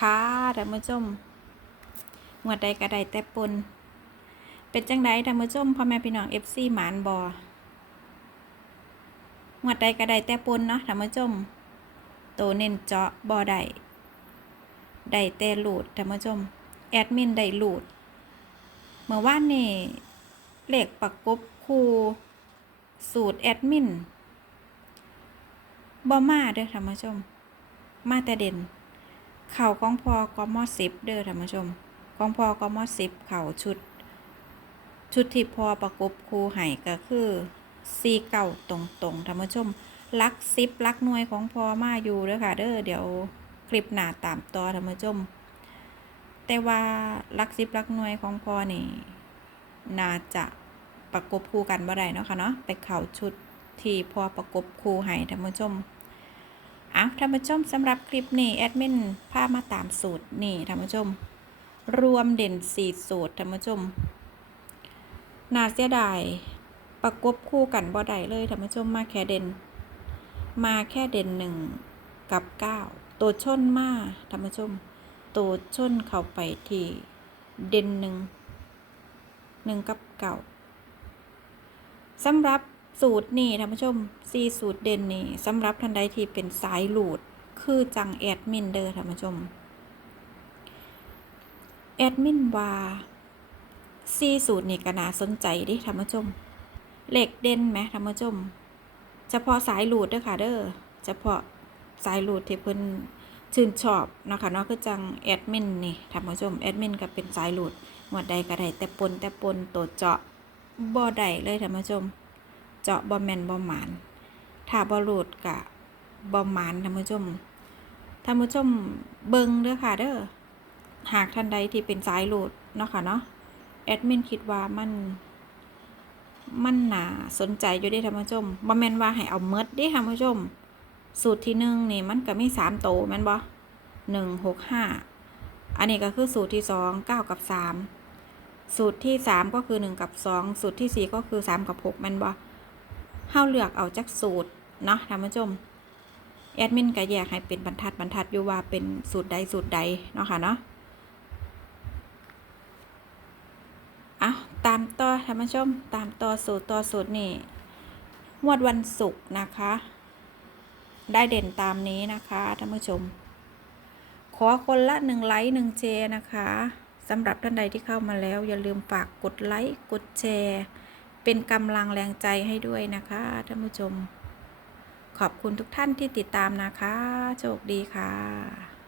ค่ะท่านผู้ชมงวดใดก็ไดแต่ปนเป็นจังไดท่านผู้ชมพ่อแม่พี่น้อง FC หมานบองวดใดก็ไดแต่ปนเนาะท่านผู้ชมโตเน้นเจาะบ่ได้ได้แต่หลูดท่านผู้ชมแอดมินได้หลูดเมื่อวานนี่เลขประกบคูสูตรแอดมินบ่มาเด้อท่านผู้ชม มาแต่เด่น เข่าของพอกมอสิบเด้อท่านผู้ชมของพอกมอสิบเข่าชุด ชุดที่พอประกบคู่ให้ก็คือซีเก่าตรงๆท่านผู้ชมลักซิปลักหน่วยของพอมาอยู่เด้อค่ะ เด้อเดี๋ยวคลิปหน้าตามต่อท่านผู้ชมแต่ว่าลักซิปลักหน่วยของพอนี่น่าจะประกบคู่กันบ่ได้เนาะค่ะเนาะไปเข่าชุดที่พอประกบคู่ให้ท่านผู้ชม อะท่านผู้ชมสำหรับคลิปนี้แอดมินพามาตามสูตรนี่ท่านผู้ชม รวมเด่นสี่สูตรท่านผู้ชมน่าเสียดายประกบคู่กันบ่ได้เลยท่านผู้ชมมาแค่เด่น มาแค่เด่นหนึ่งกับเก้าตัวชนมาท่านผู้ชมตัวชนเข้าไปที่เด่นหนึ่งหนึ่งกับเก้าสำหรับ สูตรนี่ท่านผู้ชมซีสูตรเด่นนี่สำหรับท่านใดที่เป็นสายหลูดคือจังแอดมินเดอร์ท่านผู้ชมแอดมินว่าซีสูตรนี่ก็น่าสนใจดิท่านผู้ชมเหล็กเด่นไหมท่านผู้ชมเฉพาะสายหลูดเด้อค่ะเด้อเฉพาะสายหลูดที่เพิ่นชื่นชอบเนาะคะเนาะคือจังแอดมินนี่ท่านผู้ชมแอดมินก็เป็นสายหลูดงวดใดก็ได้แต่ปนแต่ปนตัวเจาะบ่ได้เลยท่านผู้ชม เจาะบอมแมนบอมหมานถ้าบอลูดกะบอมหมานท่านผู้ชมท่านผู้ชมเบิงเด้อค่ะเด้อหากท่านใดที่เป็นสายโหลดเนาะค่ะเนาะแอดมินคิดว่ามันมันน่าสนใจอยู่ด้ท่านผู้ชมบอมแมนว่าให้เอาเมดเด้ท่านผู้ชม สูตรที่หนึ่งนี่มันก็มีสามโตวแมนบ่หนึ่งหกห้าอันนี้ก็คือสูตรที่สองเก้ากับสามสูตรที่สามก็คือหนึ่งกับสองสูตรที่สี่ก็คือสามกับหกแมนบ่ เฮาเลือกเอาจากสูตรเนาะท่านผู้ชมแอดมินก็แยกให้เป็นบรรทัดบรรทัดอยู่ว่าเป็นสูตรใดสูตรใดเนาะค่ะเนาะอะตามต่อท่านผู้ชมตามต่อสูตรต่อสูตรนี่งวดวันศุกร์นะคะ ได้เด่นตามนี้นะคะท่านผู้ชม ขอคนละหนึ่งไลค์หนึ่งแชร์นะคะสำหรับท่านใดที่เข้ามาแล้ว อย่าลืมฝากกดไลค์กดแชร์ เป็นกำลังแรงใจให้ด้วยนะคะท่านผู้ชม ขอบคุณทุกท่านที่ติดตามนะคะ โชคดีค่ะ